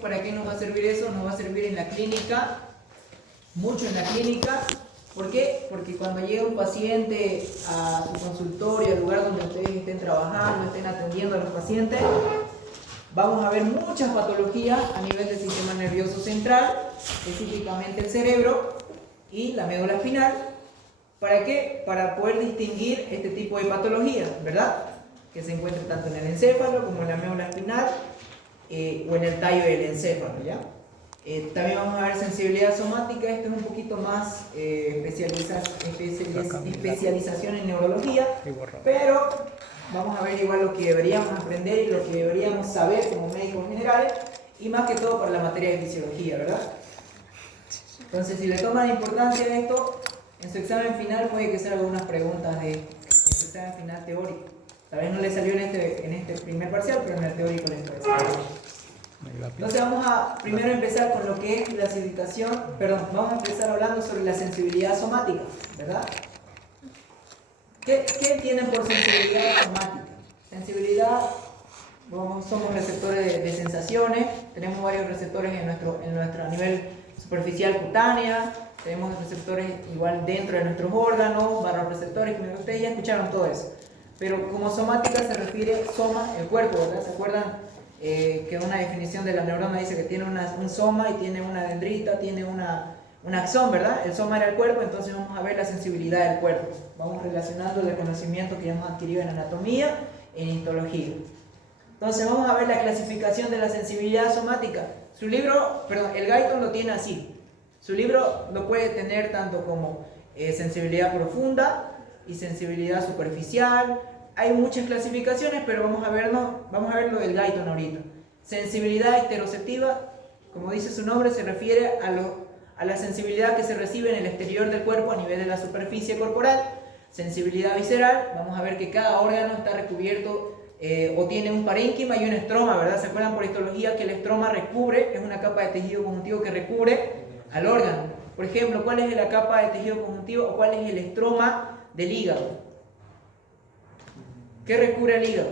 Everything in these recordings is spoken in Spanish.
¿Para qué nos va a servir eso? Nos va a servir en la clínica, mucho en la clínica. ¿Por qué? Porque cuando llega un paciente a su consultorio, al lugar donde ustedes estén trabajando, estén atendiendo a los pacientes, vamos a ver muchas patologías a nivel del sistema nervioso central, específicamente el cerebro y la médula espinal. ¿Para qué? Para poder distinguir este tipo de patologías, ¿verdad? Que se encuentran tanto en el encéfalo como en la médula espinal o en el tallo del encéfalo, ¿ya? También vamos a ver sensibilidad somática. Esto es un poquito más especialización en neurología, pero vamos a ver igual lo que deberíamos aprender y lo que deberíamos saber como médicos generales, y más que todo para la materia de fisiología, ¿verdad? Entonces, si le toman importancia a esto, en su examen final puede que sea algunas preguntas en su examen final teórico. Tal vez no le salió en este primer parcial, pero en el teórico les puede salir. Entonces vamos a primero empezar con lo que es vamos a empezar hablando sobre la sensibilidad somática, ¿verdad? ¿Qué tienen por sensibilidad somática? Sensibilidad, somos receptores de sensaciones, tenemos varios receptores en nuestro nivel superficial cutánea, tenemos receptores igual dentro de nuestros órganos, varoreceptores, ustedes ya escucharon todo eso. Pero como somática se refiere soma, el cuerpo, ¿verdad? ¿Se acuerdan que una definición de la neurona dice que tiene un soma y tiene una dendrita, tiene un axón, ¿verdad? El soma era el cuerpo, entonces vamos a ver la sensibilidad del cuerpo. Vamos relacionando el conocimiento que hemos adquirido en anatomía, en histología. Entonces vamos a ver la clasificación de la sensibilidad somática. El Guyton lo tiene así. Su libro lo puede tener tanto como sensibilidad profunda y sensibilidad superficial. Hay muchas clasificaciones, pero vamos a ver lo del Guyton ahorita. Sensibilidad esteroceptiva, como dice su nombre, se refiere a la sensibilidad que se recibe en el exterior del cuerpo a nivel de la superficie corporal. Sensibilidad visceral, vamos a ver que cada órgano está recubierto o tiene un parénquima y un estroma, ¿verdad? ¿Se acuerdan por histología que el estroma es una capa de tejido conjuntivo que recubre al órgano? Por ejemplo, ¿cuál es la capa de tejido conjuntivo o cuál es el estroma del hígado? ¿Qué recubre al hígado?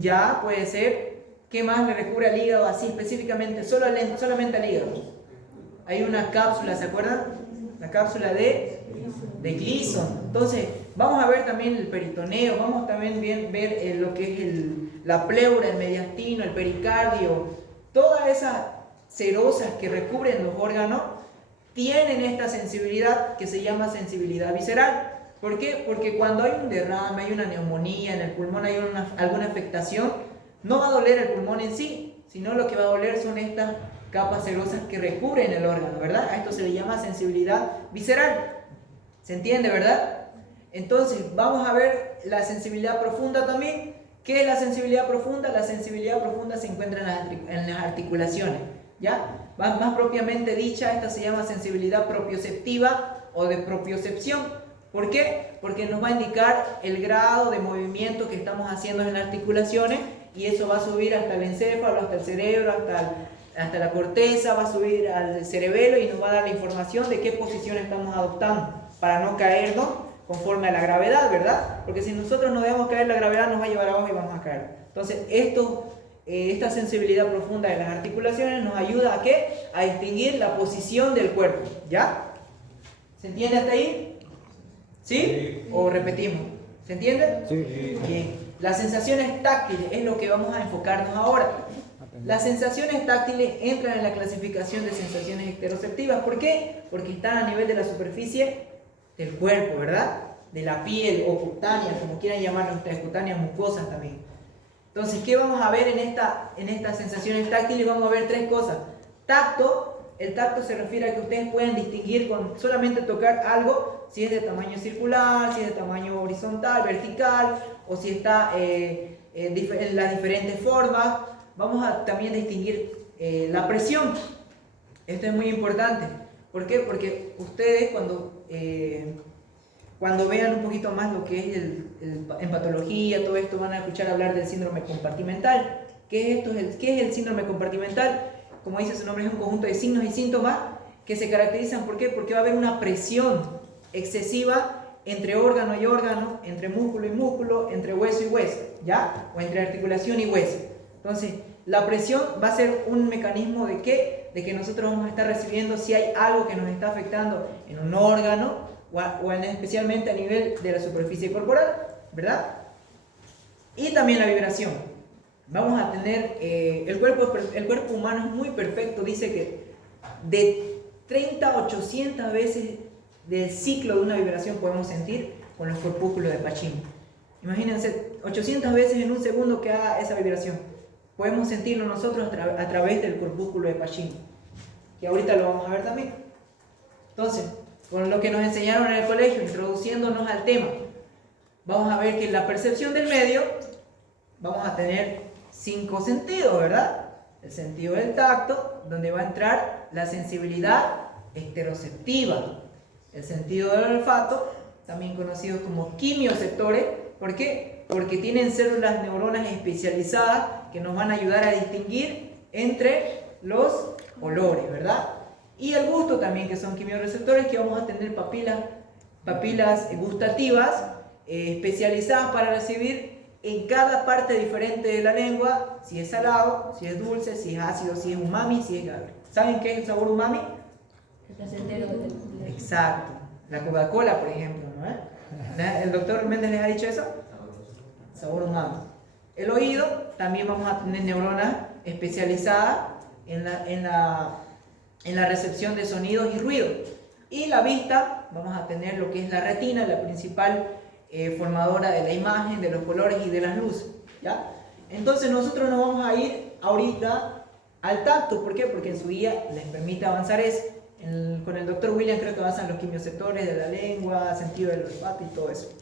Ya, puede ser. ¿Qué más le recubre al hígado así específicamente? Solamente al hígado. Hay una cápsula, ¿se acuerdan? La cápsula de Gleason. Entonces, vamos a ver también el peritoneo, vamos también ver lo que es la pleura, el mediastino, el pericardio. Todas esas serosas que recubren los órganos tienen esta sensibilidad que se llama sensibilidad visceral. ¿Por qué? Porque cuando hay un derrame, hay una neumonía en el pulmón, hay alguna afectación, no va a doler el pulmón en sí, sino lo que va a doler son estas capas serosas que recubren el órgano, ¿verdad? A esto se le llama sensibilidad visceral. ¿Se entiende, verdad? Entonces, vamos a ver la sensibilidad profunda también. ¿Qué es la sensibilidad profunda? La sensibilidad profunda se encuentra en las articulaciones, ¿ya? Más propiamente dicha, esta se llama sensibilidad propioceptiva o de propiocepción. ¿Por qué? Porque nos va a indicar el grado de movimiento que estamos haciendo en las articulaciones, y eso va a subir hasta el encéfalo, hasta el cerebro, hasta la corteza, va a subir al cerebelo y nos va a dar la información de qué posición estamos adoptando para no caernos conforme a la gravedad, ¿verdad? Porque si nosotros nos dejamos caer, la gravedad nos va a llevar abajo y vamos a caer. Entonces, esta sensibilidad profunda de las articulaciones nos ayuda ¿a qué? A distinguir la posición del cuerpo, ¿ya? ¿Se entiende hasta ahí? ¿Sí? ¿O repetimos? ¿Se entiende? Sí. Bien. Las sensaciones táctiles es lo que vamos a enfocarnos ahora. Las sensaciones táctiles entran en la clasificación de sensaciones esteroceptivas. ¿Por qué? Porque están a nivel de la superficie del cuerpo, ¿verdad? De la piel o cutánea, como quieran llamarlo ustedes, cutáneas mucosas también. Entonces, ¿qué vamos a ver en estas sensaciones táctiles? Vamos a ver tres cosas. Tacto. El tacto se refiere a que ustedes pueden distinguir con solamente tocar algo, si es de tamaño circular, si es de tamaño horizontal, vertical, o si está en las diferentes formas. Vamos a también distinguir la presión. Esto es muy importante. ¿Por qué? Porque ustedes cuando vean un poquito más lo que es en patología, todo esto, van a escuchar hablar del síndrome compartimental. ¿Qué es el síndrome compartimental? Como dice su nombre, es un conjunto de signos y síntomas que se caracterizan. ¿Por qué? Porque va a haber una presión excesiva entre órgano y órgano, entre músculo y músculo, entre hueso y hueso, ¿ya? O entre articulación y hueso. Entonces, la presión va a ser un mecanismo de ¿qué? De que nosotros vamos a estar recibiendo si hay algo que nos está afectando en un órgano especialmente a nivel de la superficie corporal, ¿verdad? Y también la vibración. Vamos a tener, el cuerpo humano es muy perfecto, dice que de 30 a 800 veces del ciclo de una vibración podemos sentir con los corpúsculos de Pacini. Imagínense, 800 veces en un segundo que haga esa vibración. Podemos sentirlo nosotros a través del corpúsculo de Pacini, que ahorita lo vamos a ver también. Entonces, con lo que nos enseñaron en el colegio, introduciéndonos al tema, vamos a ver que en la percepción del medio vamos a tener 5 sentidos, ¿verdad? El sentido del tacto, donde va a entrar la sensibilidad esteroceptiva. El sentido del olfato, también conocidos como quimioceptores. ¿Por qué? Porque tienen células neuronas especializadas que nos van a ayudar a distinguir entre los olores, ¿verdad? Y el gusto también, que son quimioreceptores, que vamos a tener papilas gustativas especializadas para recibir en cada parte diferente de la lengua, si es salado, si es dulce, si es ácido, si es umami, si es agrio. ¿Saben qué es el sabor umami? El placentero de tener. Exacto. La Coca-Cola, por ejemplo, ¿no? ¿El doctor Méndez les ha dicho eso? Sabor umami. El oído, también vamos a tener neuronas especializadas en la recepción de sonidos y ruidos. Y la vista, vamos a tener lo que es la retina, la principal formadora de la imagen, de los colores y de las luces, ¿ya? Entonces nosotros nos vamos a ir ahorita al tacto. ¿Por qué? Porque en su guía les permite avanzar eso. Con el doctor William creo que avanzan los quimioceptores de la lengua, sentido del olfato y todo eso.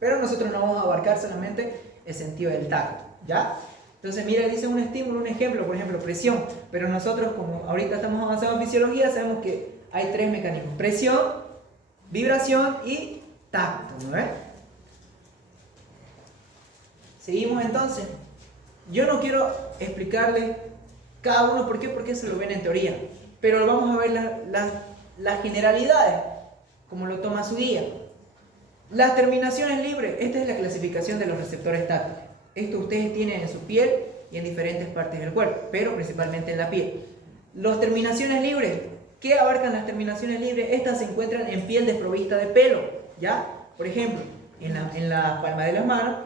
Pero nosotros no vamos a abarcar solamente el sentido del tacto, ¿ya? Entonces, mira, dice un estímulo, un ejemplo, por ejemplo, presión. Pero nosotros, como ahorita estamos avanzados en fisiología, sabemos que hay 3 mecanismos: presión, vibración y tacto, ¿no ves? Seguimos entonces. Yo no quiero explicarles cada uno por qué, porque eso lo ven en teoría. Pero vamos a ver las generalidades, como lo toma su guía. Las terminaciones libres, esta es la clasificación de los receptores táctiles. Esto ustedes tienen en su piel y en diferentes partes del cuerpo, pero principalmente en la piel. Las terminaciones libres, ¿qué abarcan las terminaciones libres? Estas se encuentran en piel desprovista de pelo, ¿ya? Por ejemplo, en la palma de las manos,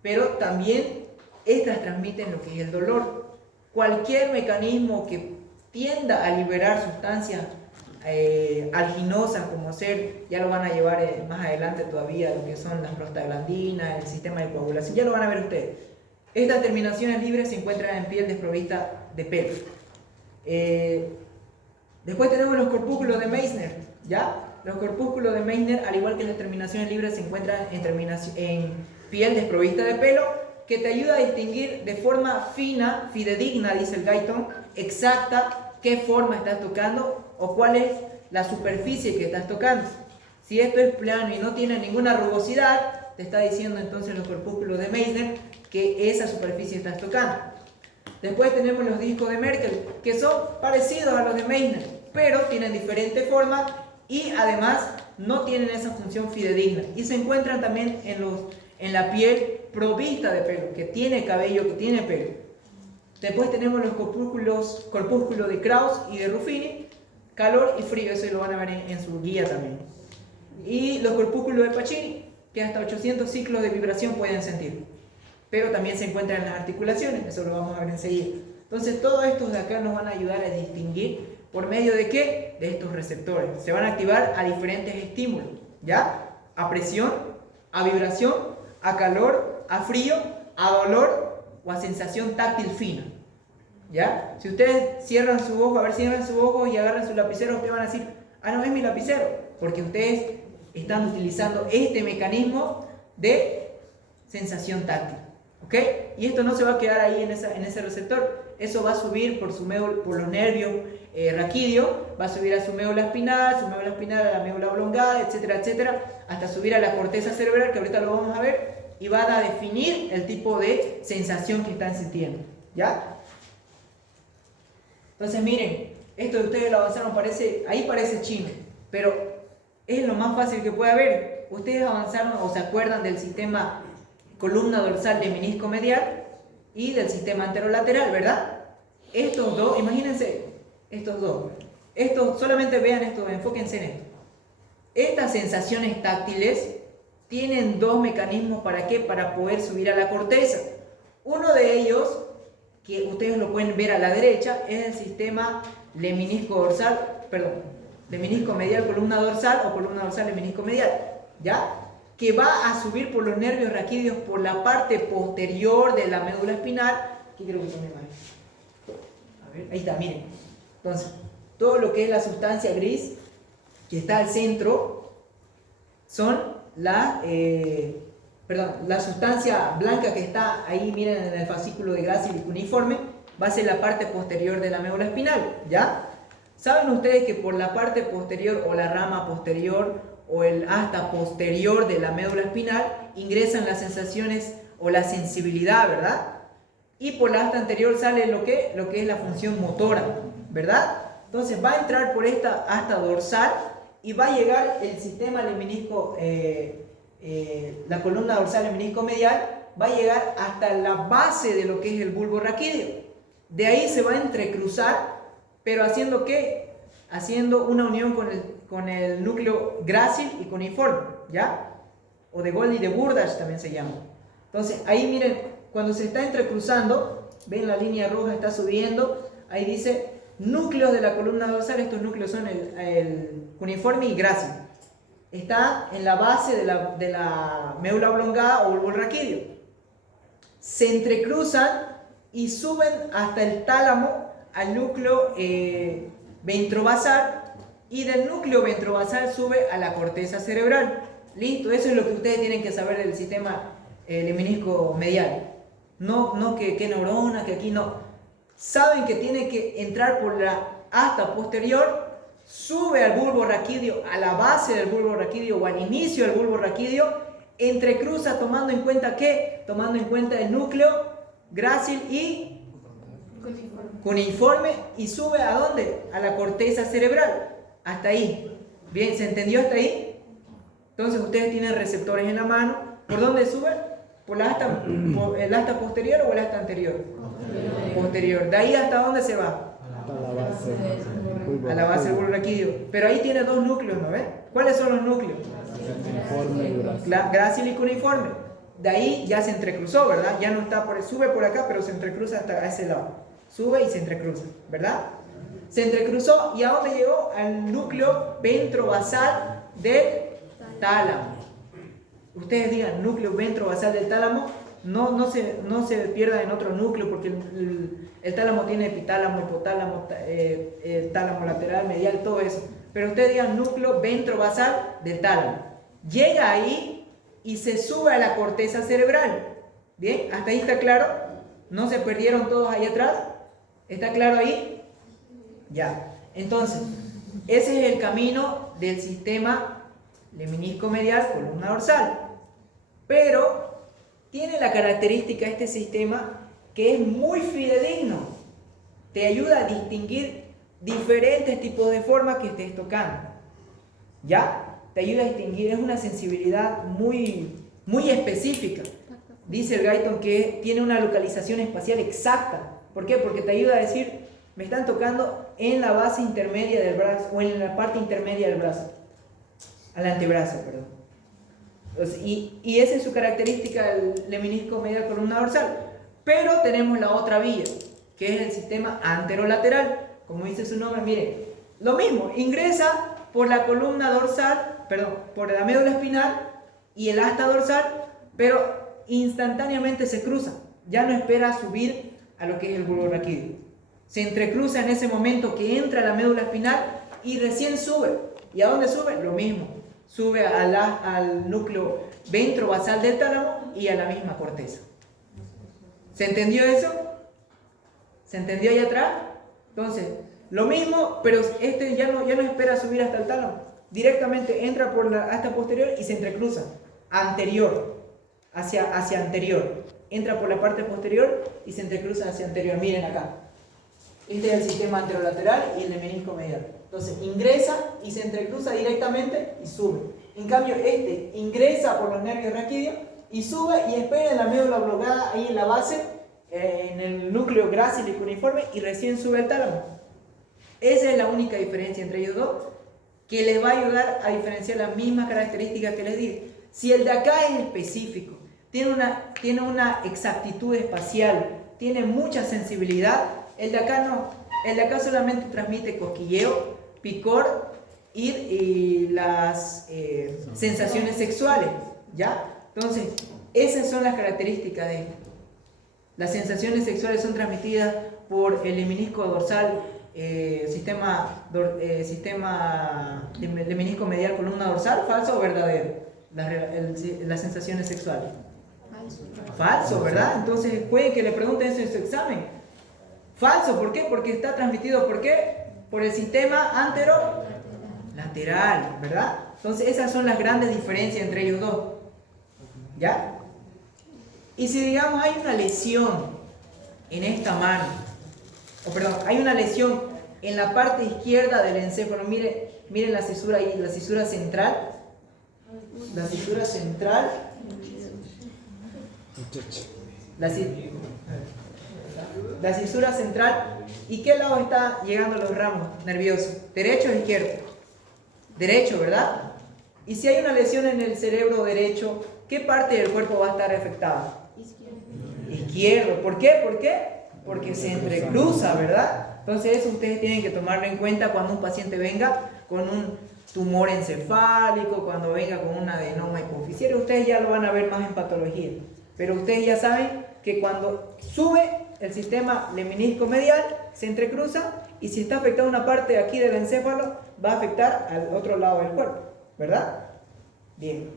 pero también estas transmiten lo que es el dolor. Cualquier mecanismo que tienda a liberar sustancias alginosas, como ya lo van a llevar más adelante todavía, lo que son las prostaglandinas, el sistema de coagulación, ya lo van a ver ustedes. Estas terminaciones libres se encuentran en piel desprovista de pelo. Después tenemos los corpúsculos de Meissner, ¿ya? Los corpúsculos de Meissner, al igual que las terminaciones libres, se encuentran en piel desprovista de pelo, que te ayuda a distinguir de forma fina, fidedigna, dice el Guyton, exacta, qué forma estás tocando o cuál es la superficie que estás tocando. Si esto es plano y no tiene ninguna rugosidad, te está diciendo entonces los corpúsculos de Meissner que esa superficie estás tocando. Después tenemos los discos de Merkel, que son parecidos a los de Meissner, pero tienen diferente forma y además no tienen esa función fidedigna. Y se encuentran también en la piel provista de pelo, que tiene cabello, que tiene pelo. Después tenemos los corpúsculos de Krauss y de Ruffini, calor y frío, eso lo van a ver en su guía también. Y los corpúsculos de Pacini, que hasta 800 ciclos de vibración pueden sentir. Pero también se encuentran en las articulaciones, eso lo vamos a ver enseguida. Entonces todos estos de acá nos van a ayudar a distinguir por medio de ¿qué? De estos receptores. Se van a activar a diferentes estímulos, ¿ya? A presión, a vibración, a calor, a frío, a dolor o a sensación táctil fina, ¿ya? Si ustedes cierran su ojo, a ver, cierran su ojo y agarran su lapicero, ustedes van a decir, ah, no es mi lapicero, porque ustedes están utilizando este mecanismo de sensación táctil, ¿ok? Y esto no se va a quedar ahí en ese receptor, eso va a subir por los nervios raquídeos, va a subir a su médula espinal a la médula oblongada, etcétera, etcétera, hasta subir a la corteza cerebral, que ahorita lo vamos a ver, y van a definir el tipo de sensación que están sintiendo, ¿ya? Entonces miren, esto de ustedes lo avanzaron, ahí parece chino, pero es lo más fácil que puede haber. ustedes avanzaron o se acuerdan del sistema columna dorsal de menisco medial y del sistema anterolateral, ¿verdad? Estos dos, imagínense, estos dos. Estos, solamente vean esto, enfóquense en esto. Estas sensaciones táctiles tienen dos mecanismos, ¿para qué? Para poder subir a la corteza. Uno de ellos, que ustedes lo pueden ver a la derecha, es el sistema lemnisco dorsal, perdón, lemnisco medial columna dorsal o columna dorsal lemnisco medial, ¿ya? Que va a subir por los nervios raquídeos por la parte posterior de la médula espinal. Aquí creo que tome más. A ver, ahí está, miren. Entonces, todo lo que es la sustancia gris que está al centro son la sustancia blanca que está ahí, miren, en el fascículo de Gracil y cuneiforme, va a ser la parte posterior de la médula espinal, ¿ya? ¿Saben ustedes que por la parte posterior o la rama posterior o el asta posterior de la médula espinal ingresan las sensaciones o la sensibilidad, ¿verdad? Y por la asta anterior sale lo que es la función motora, ¿verdad? Entonces va a entrar por esta asta dorsal y va a llegar el sistema lemnisco, la columna dorsal lemnisco medial, va a llegar hasta la base de lo que es el bulbo raquídeo. De ahí se va a entrecruzar, pero haciendo ¿qué? Haciendo una unión con el núcleo grácil y cuneiforme, ¿ya? O de Gold y de Burdach también se llama. Entonces, ahí miren, cuando se está entrecruzando, ven la línea roja está subiendo, ahí dice núcleos de la columna dorsal, estos núcleos son el cuneiforme y grácil. Está en la base de la médula oblongada o bulbo raquídeo. Se entrecruzan y suben hasta el tálamo al núcleo ventrovasal, y del núcleo ventrovasal sube a la corteza cerebral. Listo, eso es lo que ustedes tienen que saber del sistema lemnisco medial. No que qué neurona, que aquí no. Saben que tiene que entrar por la asta posterior, sube al bulbo raquídeo, a la base del bulbo raquídeo o al inicio del bulbo raquídeo, entrecruza tomando en cuenta ¿qué? Tomando en cuenta el núcleo grácil y cuneiforme, y sube ¿a dónde? A la corteza cerebral. Hasta ahí. Bien, ¿se entendió hasta ahí? Entonces ustedes tienen receptores en la mano. ¿Por dónde sube? ¿Por el asta posterior o el asta anterior? Posterior. ¿De ahí hasta dónde se va? A la base del bulbo raquídeo. Pero ahí tiene dos núcleos, ¿no ven? ¿Cuáles son los núcleos? Grácil y cuneiforme. De ahí ya se entrecruzó, ¿verdad? Ya no está sube por acá, pero se entrecruza hasta ese lado. Sube y se entrecruza, ¿verdad? Se entrecruzó, ¿y a dónde llegó? Al núcleo ventrovasal del tálamo. Ustedes digan núcleo ventrovasal del tálamo, no se pierdan en otro núcleo, porque el tálamo tiene epitálamo, hipotálamo, tálamo lateral, medial, todo eso. Pero ustedes digan núcleo ventrovasal del tálamo. Llega ahí y se sube a la corteza cerebral. ¿Bien? ¿Hasta ahí está claro? ¿No se perdieron todos ahí atrás? ¿Está claro ahí? Ya. Entonces, ese es el camino del sistema lemnisco medial columna dorsal. Pero tiene la característica este sistema que es muy fidedigno. Te ayuda a distinguir diferentes tipos de formas que estés tocando. ¿Ya? Te ayuda a distinguir, es una sensibilidad muy específica. Dice el Guyton que tiene una localización espacial exacta. ¿Por qué? Porque te ayuda a decir, me están tocando en la base intermedia del brazo o en la parte intermedia del brazo, al antebrazo, perdón. Entonces, y esa es su característica del lemnisco medial columna dorsal. Pero tenemos la otra vía, que es el sistema anterolateral. Como dice su nombre, miren, lo mismo, ingresa por la columna dorsal, perdón, por la médula espinal y el asta dorsal, pero instantáneamente se cruza. Ya no espera subir a lo que es el bulbo raquídeo. Se entrecruza en ese momento que entra la médula espinal y recién sube. ¿Y a dónde sube? Lo mismo. Sube al núcleo ventrovasal del tálamo y a la misma corteza. ¿Se entendió eso? ¿Se entendió allá atrás? Entonces, lo mismo, pero este ya no espera subir hasta el tálamo. Directamente entra por la asta posterior y se entrecruza. Anterior. Hacia anterior. Entra por la parte posterior y se entrecruza hacia anterior. Miren acá. Este es el sistema anterolateral y el lemnisco medial. Entonces ingresa y se entrecruza directamente y sube. En cambio, este ingresa por los nervios raquídeos y sube y espera en la médula oblongada, ahí en la base, en el núcleo grácil y cuneiforme, y recién sube al tálamo. Esa es la única diferencia entre ellos dos, que les va a ayudar a diferenciar las mismas características que les dije. Si el de acá es específico, tiene una exactitud espacial, tiene mucha sensibilidad, el de acá no. El de acá solamente transmite cosquilleo, picor y las sensaciones sexuales, ¿ya? Entonces, esas son las características de esto. Las sensaciones sexuales son transmitidas por el menisco dorsal, sistema de menisco medial, columna dorsal. ¿Falso o verdadero? Las sensaciones sexuales. Falso, ¿verdad? Entonces puede que le pregunten eso en su examen. Falso, ¿por qué? Porque está transmitido, ¿por qué? Por el sistema anterolateral, ¿verdad? Entonces esas son las grandes diferencias entre ellos dos, ¿ya? Y si digamos hay una lesión en esta mano, hay una lesión en la parte izquierda del encéfalo, miren la cisura ahí, la cisura central, la cisura central, ¿y qué lado está llegando los ramos nerviosos? ¿Derecho o izquierdo? Derecho, ¿verdad? Y si hay una lesión en el cerebro derecho, ¿qué parte del cuerpo va a estar afectada? Izquierdo. ¿Por qué? Porque se entrecruza, ¿verdad? Entonces eso ustedes tienen que tomarlo en cuenta cuando un paciente venga con un tumor encefálico, cuando venga con un adenoma hipofisiario. Ustedes ya lo van a ver más en patología, pero ustedes ya saben que cuando sube el sistema lemnisco medial se entrecruza, y si está afectada una parte aquí del encéfalo, va a afectar al otro lado del cuerpo, ¿verdad? Bien.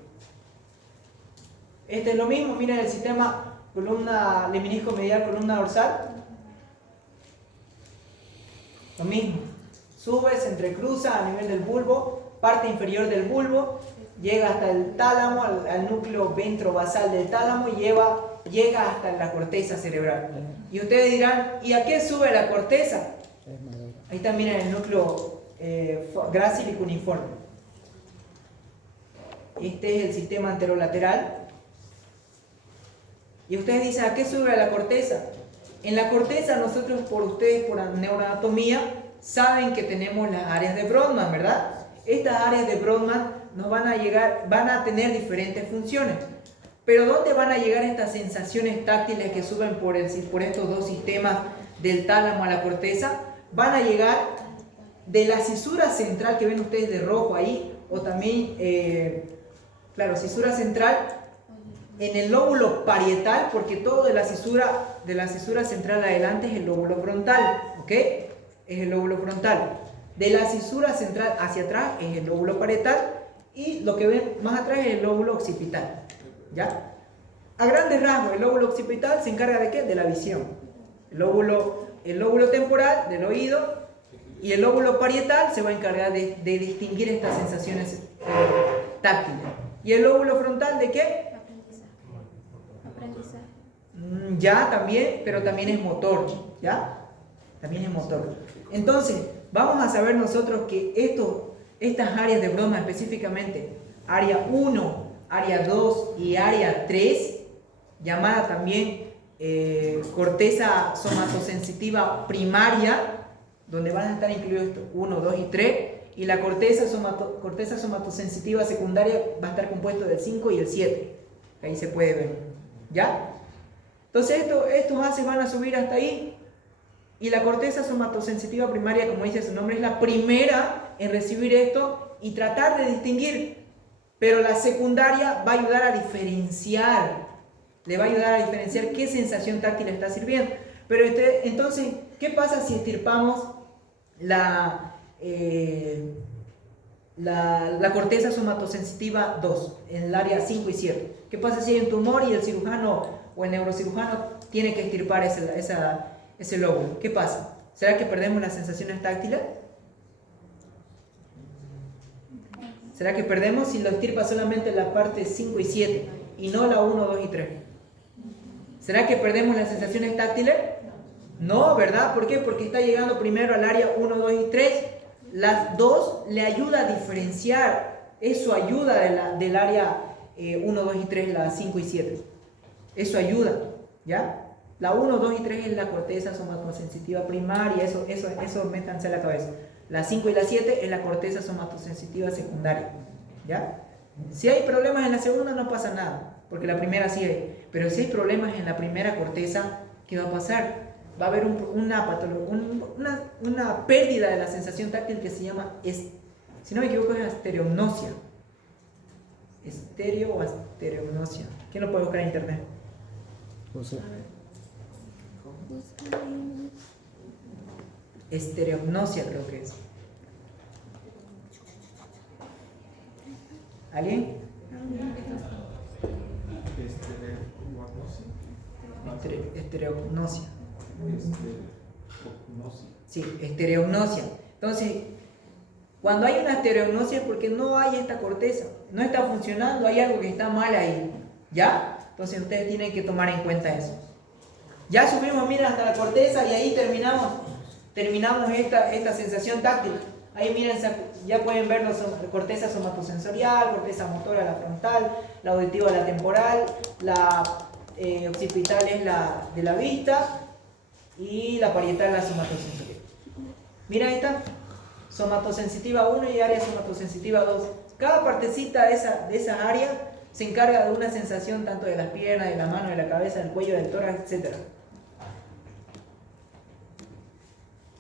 Este es lo mismo, miren el sistema lemnisco medial, columna dorsal. Lo mismo. Sube, se entrecruza a nivel del bulbo, parte inferior del bulbo, llega hasta el tálamo, al núcleo ventrobasal del tálamo, y llega hasta la corteza cerebral. Y ustedes dirán, ¿y a qué sube la corteza? Ahí también en el núcleo grácil y cuneiforme. Este es el sistema anterolateral. Y ustedes dicen, ¿a qué sube la corteza? En la corteza nosotros, por neuroanatomía, saben que tenemos las áreas de Brodmann, ¿verdad? Estas áreas de Brodmann van a tener diferentes funciones. Pero ¿dónde van a llegar estas sensaciones táctiles que suben por estos dos sistemas, del tálamo a la corteza? Van a llegar de la cisura central que ven ustedes de rojo ahí, o también, cisura central, en el lóbulo parietal, porque todo de la cisura central adelante es el lóbulo frontal, ¿ok? Es el lóbulo frontal. De la cisura central hacia atrás es el lóbulo parietal, y lo que ven más atrás es el lóbulo occipital, ¿ya? A grandes rasgos, el lóbulo occipital se encarga ¿de qué? De la visión. El lóbulo temporal del oído, y el lóbulo parietal se va a encargar de distinguir estas sensaciones táctiles. ¿Y el lóbulo frontal de qué? Aprendizaje. Ya, también, pero también es motor, ¿ya? También es motor. Entonces, vamos a saber nosotros que estas áreas de Brodmann, específicamente área 1, área 2 y área 3, llamada también corteza somatosensitiva primaria, donde van a estar incluidos 1, 2 y 3, y la corteza somatosensitiva secundaria va a estar compuesto del 5 y el 7, ahí se puede ver, ¿ya? Entonces estos haces van a subir hasta ahí, y la corteza somatosensitiva primaria, como dice su nombre, es la primera en recibir esto y tratar de distinguir, pero la secundaria va a ayudar a diferenciar, le va a ayudar a diferenciar qué sensación táctil está sirviendo. Pero entonces, ¿qué pasa si estirpamos la corteza somatosensitiva 2 en el área 5 y 7? ¿Qué pasa si hay un tumor y el cirujano o el neurocirujano tiene que estirpar ese lóbulo? ¿Qué pasa? ¿Será que perdemos las sensaciones táctiles? ¿Será que perdemos si lo estirpa solamente la parte 5 y 7 y no la 1, 2 y 3? ¿Será que perdemos las sensaciones táctiles? No, ¿verdad? ¿Por qué? Porque está llegando primero al área 1, 2 y 3. Las 2 le ayuda a diferenciar Eso ayuda del área 1, 2 y 3, la 5 y 7. Eso ayuda, ¿ya? La 1, 2 y 3 es la corteza somatosensitiva primaria, eso métanse en la cabeza. La 5 y la 7 es la corteza somatosensitiva secundaria, ¿ya? Si hay problemas en la segunda no pasa nada, porque la primera sí hay. Pero si hay problemas en la primera corteza, ¿qué va a pasar? Va a haber una pérdida de la sensación táctil que se llama, si no me equivoco, es estereognosia. Estereo o estereognosia. ¿Quién lo puede buscar en internet? No sé. Estereognosia creo que es. ¿Alguien? Estereognosia. Sí, estereognosia. Entonces, cuando hay una estereognosia es porque no hay esta corteza, no está funcionando, hay algo que está mal ahí, ¿ya? Entonces ustedes tienen que tomar en cuenta eso. Ya subimos, miren, hasta la corteza y ahí terminamos esta sensación táctil. Ahí miren, ya pueden ver la corteza somatosensorial, corteza motora, la frontal, la auditiva, la temporal, la occipital es la de la vista y la parietal la somatosensorial. Mira, ahí está, somatosensitiva 1 y área somatosensitiva 2. Cada partecita de esa área se encarga de una sensación tanto de las piernas, de la mano, de la cabeza, del cuello, del tórax, etc.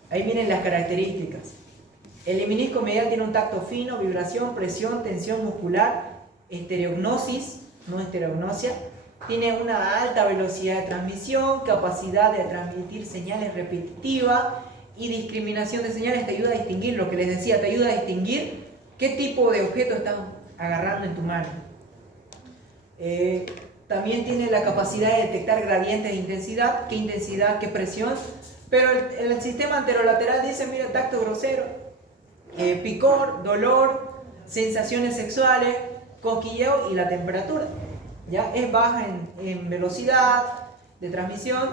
Ahí miren las características. El lemnisco medial tiene un tacto fino, vibración, presión, tensión muscular, estereognosis, no estereognosia. Tiene una alta velocidad de transmisión, capacidad de transmitir señales repetitivas y discriminación de señales. Te ayuda a distinguir, lo que les decía, te ayuda a distinguir qué tipo de objeto estás agarrando en tu mano. También tiene la capacidad de detectar gradientes de intensidad, qué presión. Pero el sistema anterolateral dice, mira, tacto grosero, picor, dolor, sensaciones sexuales, cosquilleo y la temperatura. ¿Ya? Es baja en velocidad de transmisión,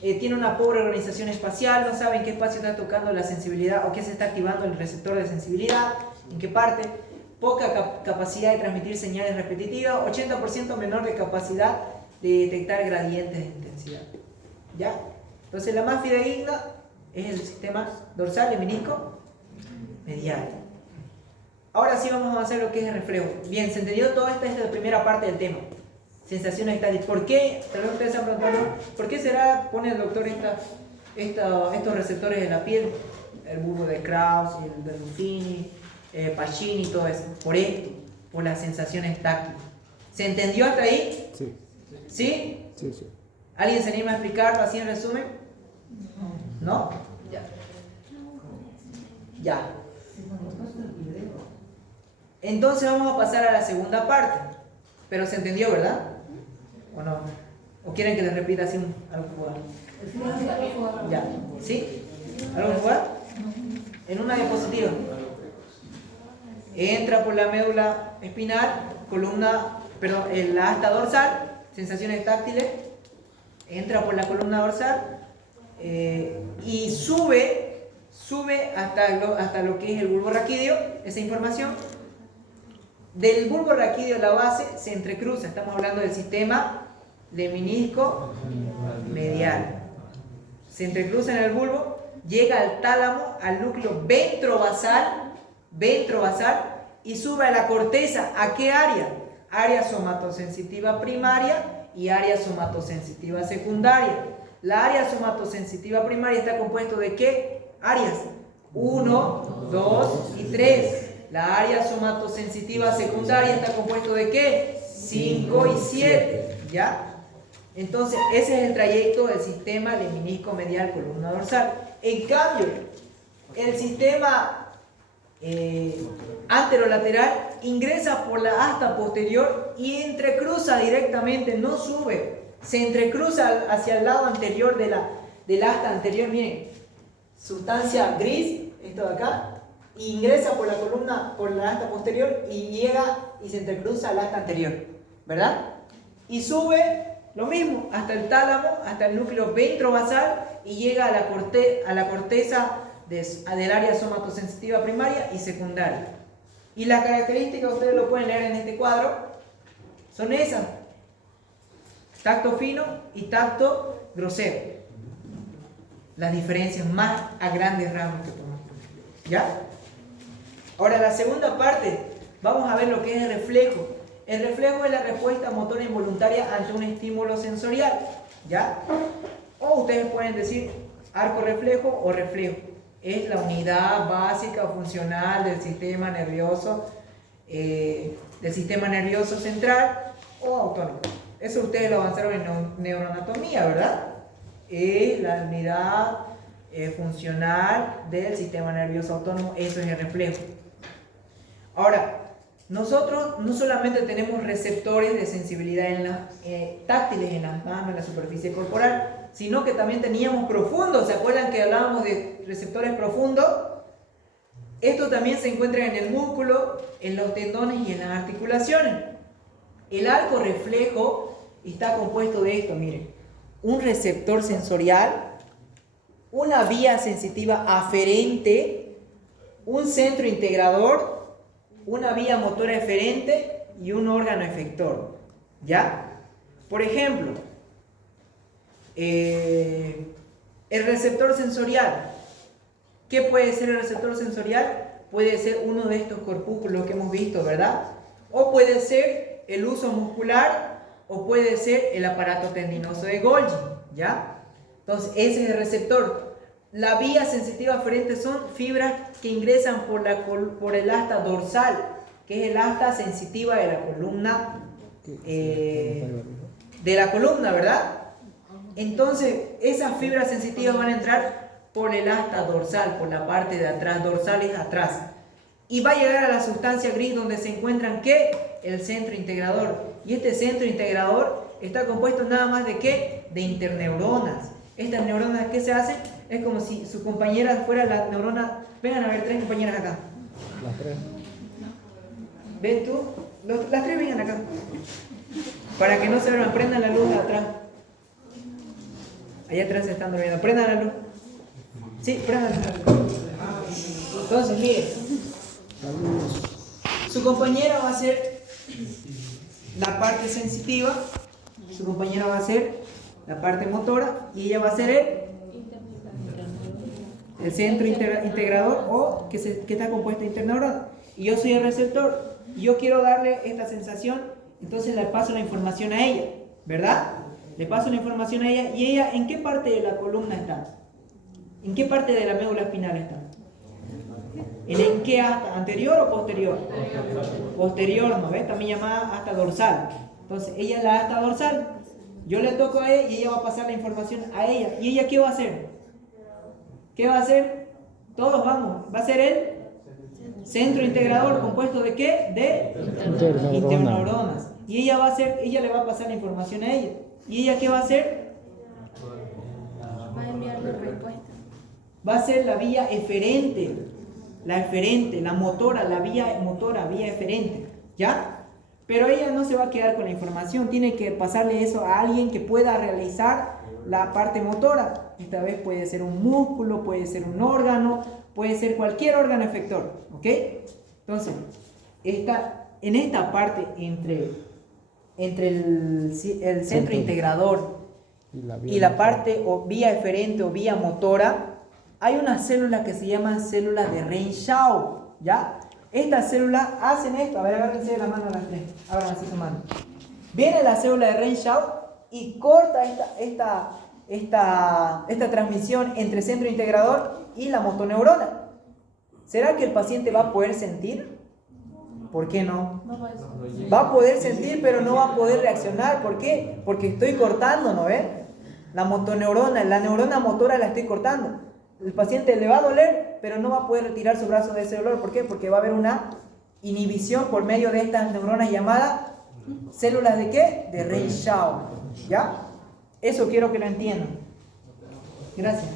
tiene una pobre organización espacial, no saben qué espacio está tocando la sensibilidad o qué se está activando el receptor de sensibilidad, en qué parte. Poca capacidad de transmitir señales repetitivas, 80% menor de capacidad de detectar gradientes de intensidad. ¿Ya? Entonces la más fidedigna es el sistema dorsal, lemnisco medial. Ahora sí vamos a avanzar lo que es el reflejo. Bien, se entendió toda esta es la primera parte del tema. Sensaciones táctiles. ¿Por qué? Tal vez ustedes se han preguntado, ¿por qué será, pone el doctor estos receptores en la piel? El bulbo de Krauss, el de Ruffini, Pacini y todo eso. Por esto, por las sensaciones táctiles. ¿Se entendió hasta ahí? Sí. ¿Sí? Sí, sí. ¿Alguien se anima a explicarlo así en resumen? ¿No? Ya. Entonces vamos a pasar a la segunda parte. Pero se entendió, ¿verdad? ¿O no? ¿O quieren que les repita así algo jugado? Ya. ¿Sí? ¿Algo jugado? En una diapositiva. Entra por la médula espinal, la asta dorsal, sensaciones táctiles. Entra por la columna dorsal y sube hasta lo que es el bulbo raquídeo, esa información. Del bulbo raquídeo a la base se entrecruza, estamos hablando del sistema lemnisco medial. Se entrecruza en el bulbo, llega al tálamo, al núcleo ventrovasal y sube a la corteza. ¿A qué área? Área somatosensitiva primaria y área somatosensitiva secundaria. La área somatosensitiva primaria está compuesto de ¿qué áreas? 1, 2 y 3. La área somatosensitiva secundaria está compuesto de ¿qué? 5 y 7. ¿Ya? Entonces, ese es el trayecto del sistema lemnisco medial columna dorsal. En cambio, el sistema anterolateral ingresa por la asta posterior y entrecruza directamente, no sube, se entrecruza hacia el lado anterior del asta anterior. Miren, sustancia gris, esto de acá, ingresa por la columna, por la asta posterior y llega y se entrecruza al asta anterior, ¿verdad? Y sube lo mismo hasta el tálamo, hasta el núcleo ventrovasal y llega a la corteza del área somatosensitiva primaria y secundaria. Y las características, ustedes lo pueden leer en este cuadro, son esas. Tacto fino y tacto grosero. Las diferencias más a grandes rasgos que podemos poner. ¿Ya? Ahora, la segunda parte, vamos a ver lo que es el reflejo. El reflejo es la respuesta motora involuntaria ante un estímulo sensorial. ¿Ya? O ustedes pueden decir arco reflejo o reflejo. Es la unidad básica o funcional del sistema nervioso central o autónomo. Eso ustedes lo avanzaron en neuroanatomía, ¿verdad? Es la unidad funcional del sistema nervioso autónomo, eso es el reflejo. Ahora, nosotros no solamente tenemos receptores de sensibilidad táctiles en las manos, en la superficie corporal, sino que también teníamos profundos. ¿Se acuerdan que hablábamos de receptores profundos? Esto también se encuentra en el músculo, en los tendones y en las articulaciones. El arco reflejo está compuesto de esto, miren. Un receptor sensorial, una vía sensitiva aferente, un centro integrador, una vía motora eferente y un órgano efector. ¿Ya? Por ejemplo, el receptor sensorial. ¿Qué puede ser el receptor sensorial? Puede ser uno de estos corpúsculos que hemos visto, ¿verdad? O puede ser el uso muscular, o puede ser el aparato tendinoso de Golgi, ¿ya? Entonces, ese es el receptor. La vía sensitiva aferente son fibras que ingresan por el asta dorsal, que es el asta sensitiva de la columna, ¿verdad? Entonces, esas fibras sensitivas van a entrar por el asta dorsal, por la parte de atrás, dorsales atrás. Y va a llegar a la sustancia gris donde se encuentran, ¿qué? El centro integrador. Y este centro integrador está compuesto nada más de ¿qué? De interneuronas. Estas neuronas, ¿qué se hacen? Es como si su compañera fuera la neurona. Vengan a ver, 3 compañeras acá. Las 3. ¿Ven tú? Las 3 vengan acá. Para que no se vean, prendan la luz de atrás. Allá atrás se están durmiendo. Prendan la luz. Sí, prendan la luz. Entonces, miren. Su compañera va a ser la parte sensitiva, su compañera va a ser la parte motora y ella va a ser el centro integrador o que está compuesto de interneuronas. Y yo soy el receptor. Yo quiero darle esta sensación, entonces le paso la información a ella, ¿verdad? Le paso la información a ella y ella, ¿en qué parte de la columna está? ¿En qué parte de la médula espinal está? ¿En qué asta? ¿Anterior o posterior? Posterior, ¿no ves? También llamada asta dorsal. Entonces, ella es la asta dorsal. Yo le toco a ella y ella va a pasar la información a ella. ¿Y ella qué va a hacer? ¿Qué va a hacer? Todos vamos. Va a ser el centro integrador compuesto de ¿qué? De interneuronas. Y ella le va a pasar la información a ella. ¿Y ella qué va a hacer? Va a enviar la respuesta. Va a ser la vía eferente. La eferente, la motora, la vía motora, vía eferente, ¿ya? Pero ella no se va a quedar con la información, tiene que pasarle eso a alguien que pueda realizar la parte motora. Esta vez puede ser un músculo, puede ser un órgano, puede ser cualquier órgano efector, ¿ok? Entonces, en esta parte entre el centro integrador y la parte o vía eferente o vía motora, hay unas células que se llaman células de Renshaw, ¿ya? Estas células hacen esto. A ver, agárrense la mano a las 3. Abran así su mano. Viene la célula de Renshaw y corta esta transmisión entre centro integrador y la motoneurona. ¿Será que el paciente va a poder sentir? ¿Por qué no? Va a poder sentir, pero no va a poder reaccionar. ¿Por qué? Porque estoy cortando, ¿no ves? La motoneurona, la neurona motora la estoy cortando. El paciente le va a doler, pero no va a poder retirar su brazo de ese dolor. ¿Por qué? Porque va a haber una inhibición por medio de estas neuronas llamadas células de ¿qué? De Renshaw. ¿Ya? Eso quiero que lo entiendan. Gracias.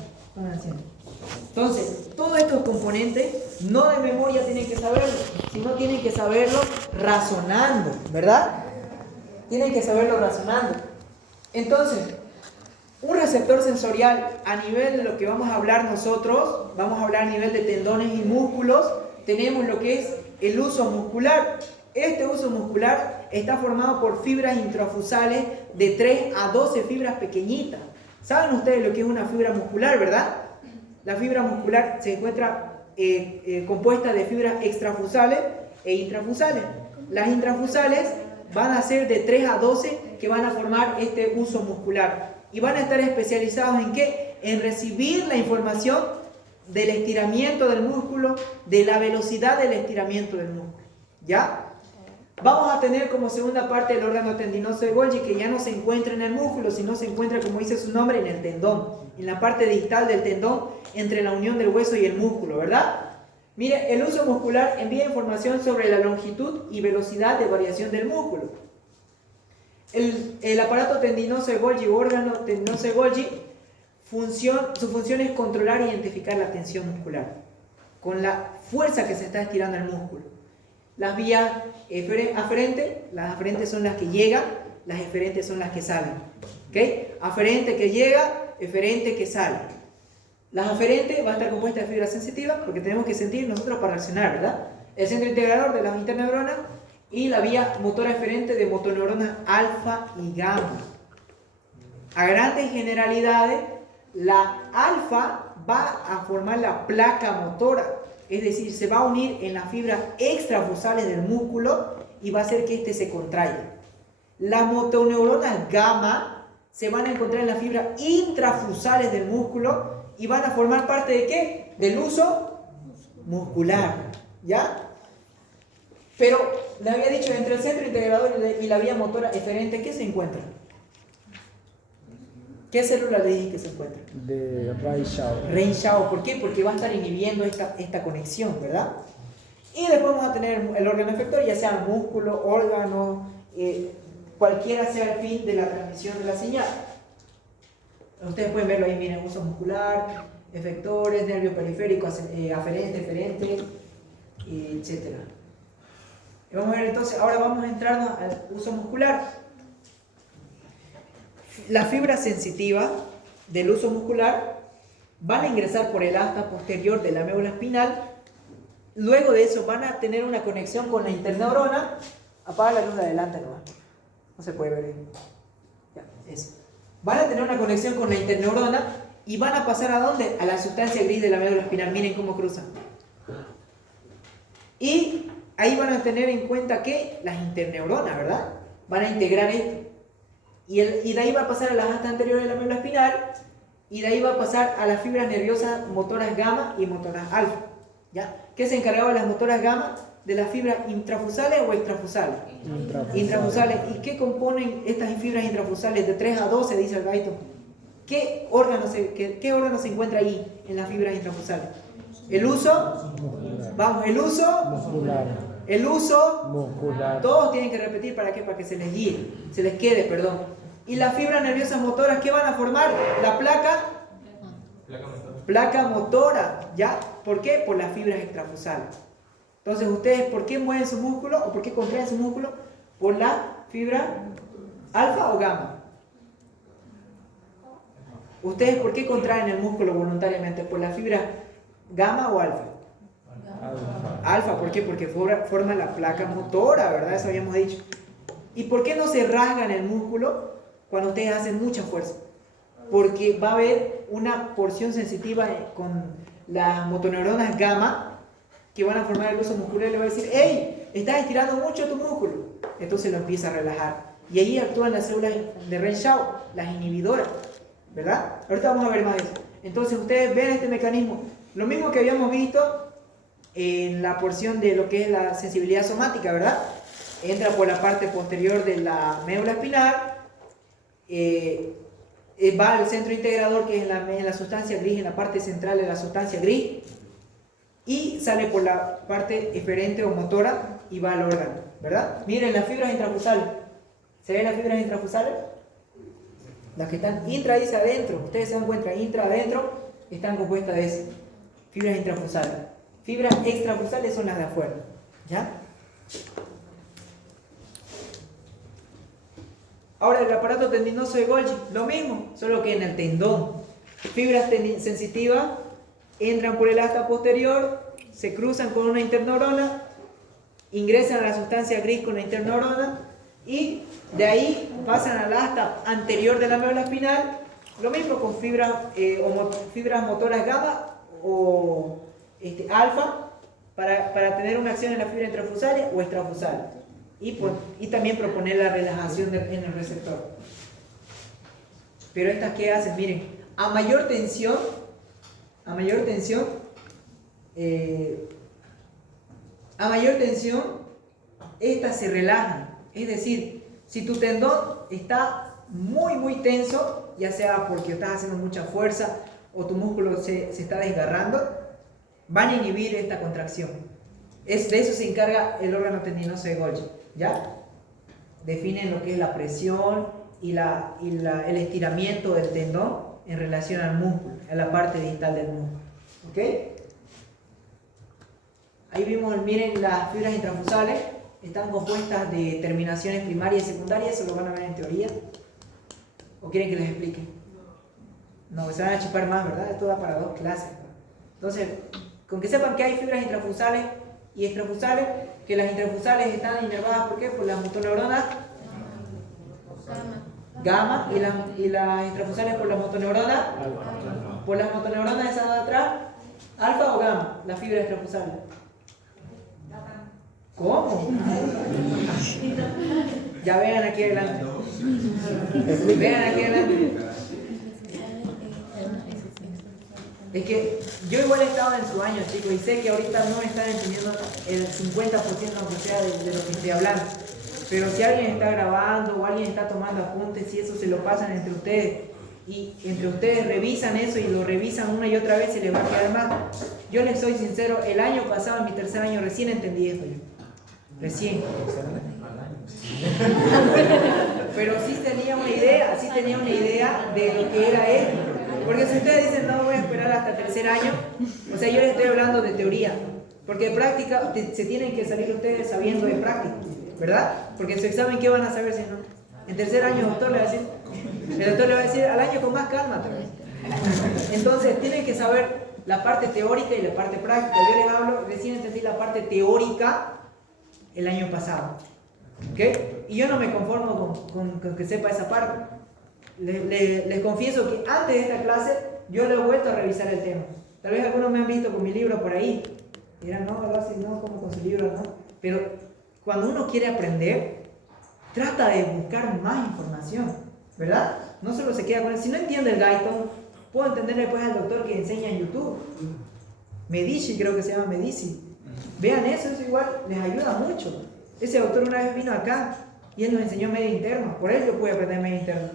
Entonces, todos estos componentes, no de memoria tienen que saberlo, sino tienen que saberlo razonando, ¿verdad? Tienen que saberlo razonando. Entonces, un receptor sensorial a nivel de lo que vamos a hablar nosotros, vamos a hablar a nivel de tendones y músculos, tenemos lo que es el uso muscular. Este uso muscular está formado por fibras intrafusales de 3 a 12 fibras pequeñitas. ¿Saben ustedes lo que es una fibra muscular, verdad? La fibra muscular se encuentra compuesta de fibras extrafusales e intrafusales. Las intrafusales van a ser de 3 a 12 que van a formar este uso muscular. Y van a estar especializados ¿en qué? En recibir la información del estiramiento del músculo, de la velocidad del estiramiento del músculo. ¿Ya? Vamos a tener como segunda parte el órgano tendinoso de Golgi, que ya no se encuentra en el músculo, sino se encuentra, como dice su nombre, en el tendón, en la parte distal del tendón, entre la unión del hueso y el músculo, ¿verdad? Mire, el uso muscular envía información sobre la longitud y velocidad de variación del músculo. El aparato tendinoso de Golgi, órgano tendinoso de Golgi, su función es controlar e identificar la tensión muscular con la fuerza que se está estirando el músculo. Las vías aferentes, las aferentes son las que llegan, las eferentes son las que salen. ¿Okay? Aferente que llega, eferente que sale. Las aferentes va a estar compuesta de fibras sensitivas, porque tenemos que sentir nosotros para reaccionar, ¿verdad? El centro integrador de las interneuronas y la vía motora eferente de motoneuronas alfa y gamma. A grandes generalidades, la alfa va a formar la placa motora. Es decir, se va a unir en las fibras extrafusales del músculo y va a hacer que éste se contraiga. Las motoneuronas gamma se van a encontrar en las fibras intrafusales del músculo y van a formar parte ¿de qué? Del uso muscular. ¿Ya? Pero les había dicho, entre el centro integrador y la vía motora eferente, ¿qué se encuentra? ¿Qué célula le dije que se encuentra? De Renshaw. Renshaw, ¿por qué? Porque va a estar inhibiendo esta conexión, ¿verdad? Y después vamos a tener el órgano efector, ya sea músculo, órgano, cualquiera sea el fin de la transmisión de la señal. Ustedes pueden verlo ahí, miren, uso muscular, efectores, nervio periférico, aferente, eferente, etc. Y vamos a ver entonces, ahora vamos a entrarnos al uso muscular. Las fibras sensitivas del uso muscular van a ingresar por el asta posterior de la médula espinal. Luego de eso van a tener una conexión con la interneurona. Apaga la luz de adelante nomás. No se puede ver ahí. Ya, eso. Van a tener una conexión con la interneurona y van a pasar ¿a dónde? A la sustancia gris de la médula espinal. Miren cómo cruzan. Y ahí van a tener en cuenta que las interneuronas, ¿verdad? Van a integrar esto. Y de ahí va a pasar a las astas anteriores de la médula espinal, y de ahí va a pasar a las fibras nerviosas motoras gamma y motoras alfa. ¿Ya? ¿Qué se encargaba de las motoras gamma? De las fibras intrafusales o extrafusales. Intrafusales. ¿Y qué componen estas fibras intrafusales de 3 a 12, dice el Gaito? ¿Qué órgano se encuentra ahí en las fibras intrafusales? El uso muscular. Vamos, el uso muscular. El uso muscular. Todos tienen que repetir para qué, para que se les guíe, se les quede, perdón. Y las fibras nerviosas motoras, ¿qué van a formar? La placa motora, ¿ya? ¿Por qué? Por las fibras extrafusales. Entonces, ustedes, ¿por qué mueven su músculo o por qué contraen su músculo? Por la fibra alfa o gamma. ¿Ustedes por qué contraen el músculo voluntariamente? ¿Por la fibra gamma o alfa? Alfa, ¿por qué? Porque forma la placa motora, ¿verdad? Eso habíamos dicho. ¿Y por qué no se rasgan el músculo cuando ustedes hacen mucha fuerza? Porque va a haber una porción sensitiva con las motoneuronas gamma que van a formar el hueso muscular y le va a decir: ¡hey! Estás estirando mucho tu músculo. Entonces lo empieza a relajar. Y ahí actúan las células de Renshaw, las inhibidoras, ¿verdad? Ahorita vamos a ver más de eso. Entonces ustedes ven este mecanismo. Lo mismo que habíamos visto en la porción de lo que es la sensibilidad somática, ¿verdad? Entra por la parte posterior de la médula espinal, va al centro integrador, que es en la sustancia gris, en la parte central de la sustancia gris, y sale por la parte eferente o motora y va al órgano, ¿verdad? Miren las fibras intrafusales. ¿Se ven las fibras intrafusales? Las que están intra dice adentro. Ustedes se dan cuenta, intra adentro están compuestas de eso. Fibras intrafusales. Fibras extrafusales son las de afuera. ¿Ya? Ahora el aparato tendinoso de Golgi, lo mismo, solo que en el tendón. Fibras sensitivas entran por el asta posterior, se cruzan con una interneurona ingresan a la sustancia gris con la interneuronal y de ahí pasan al asta anterior de la médula espinal. Lo mismo con fibras motoras gamma o alfa para tener una acción en la fibra intrafusaria o extrafusaria y también proponer la relajación en el receptor. Pero estas, ¿qué hacen? Miren, a mayor tensión, estas se relajan. Es decir, si tu tendón está muy tenso, ya sea porque estás haciendo mucha fuerza o tu músculo se está desgarrando, van a inhibir esta contracción. De eso se encarga el órgano tendinoso de Golgi, ¿ya? Definen lo que es la presión y el estiramiento del tendón en relación al músculo, a la parte distal del músculo. ¿Ok? Ahí vimos, miren, las fibras intrafusales están compuestas de terminaciones primarias y secundarias. Eso lo van a ver en teoría. ¿O quieren que les explique? No, se van a chipar más, ¿verdad? Esto da para 2 clases. Entonces, con que sepan que hay fibras intrafusales y extrafusales, que las intrafusales están inervadas, ¿por qué? Por las motoneuronas gamma y las extrafusales por las motoneuronas esas de atrás, alfa o gamma, la fibra extrafusal. ¿Cómo? Ya vean aquí adelante. Vean aquí adelante. Es que yo igual he estado en su año, chicos, y sé que ahorita no están entendiendo el 50% aunque sea de lo que estoy hablando. Pero si alguien está grabando o alguien está tomando apuntes y eso se lo pasan entre ustedes y entre ustedes revisan eso y lo revisan una y otra vez y les va a quedar más. Yo les soy sincero, el año pasado, en mi tercer año, recién entendí esto yo. Recién. Pero sí tenía una idea de lo que era esto. Porque si ustedes dicen, no voy a esperar hasta tercer año, o sea, yo les estoy hablando de teoría. Porque de práctica se tienen que salir ustedes sabiendo de práctica, ¿verdad? Porque en su examen, ¿qué van a saber si no? En tercer año el doctor le va a decir al año con más calma también. Entonces tienen que saber la parte teórica y la parte práctica. Yo les hablo, recién entendí la parte teórica el año pasado, ¿ok? Y yo no me conformo con que sepa esa parte. Les confieso que antes de esta clase yo le he vuelto a revisar el tema. Tal vez algunos me han visto con mi libro por ahí y dirán, no, ¿verdad? Si no, como con su libro, ¿no? Pero cuando uno quiere aprender, trata de buscar más información, ¿verdad? No solo se queda con él. Si no entiende el Guyton, puedo entender después al doctor que enseña en YouTube. Medici, creo que se llama Medici. Vean eso igual les ayuda mucho. Ese doctor una vez vino acá y él nos enseñó medio interno. Por él yo pude aprender medio interno.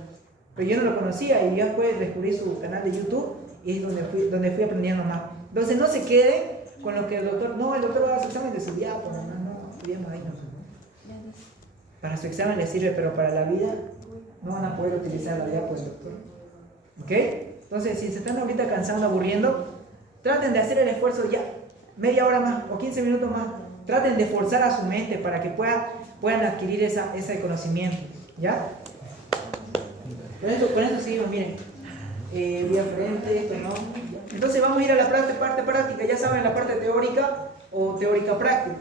Pero yo no lo conocía y yo después descubrí su canal de YouTube y es donde fui aprendiendo más. Entonces no se quede con lo que el doctor va a dar su examen de su diápono. No, estudiamos ahí. No. Para su examen le sirve, pero para la vida no van a poder utilizar la diápono del doctor. ¿Ok? Entonces, si se están ahorita cansando, aburriendo, traten de hacer el esfuerzo ya, media hora más o 15 minutos más. Traten de forzar a su mente para que puedan adquirir ese conocimiento. ¿Ya? Con esto seguimos, miren. Vía frente, esto no. Entonces vamos a ir a la parte práctica. Ya saben, la parte teórica o teórica práctica.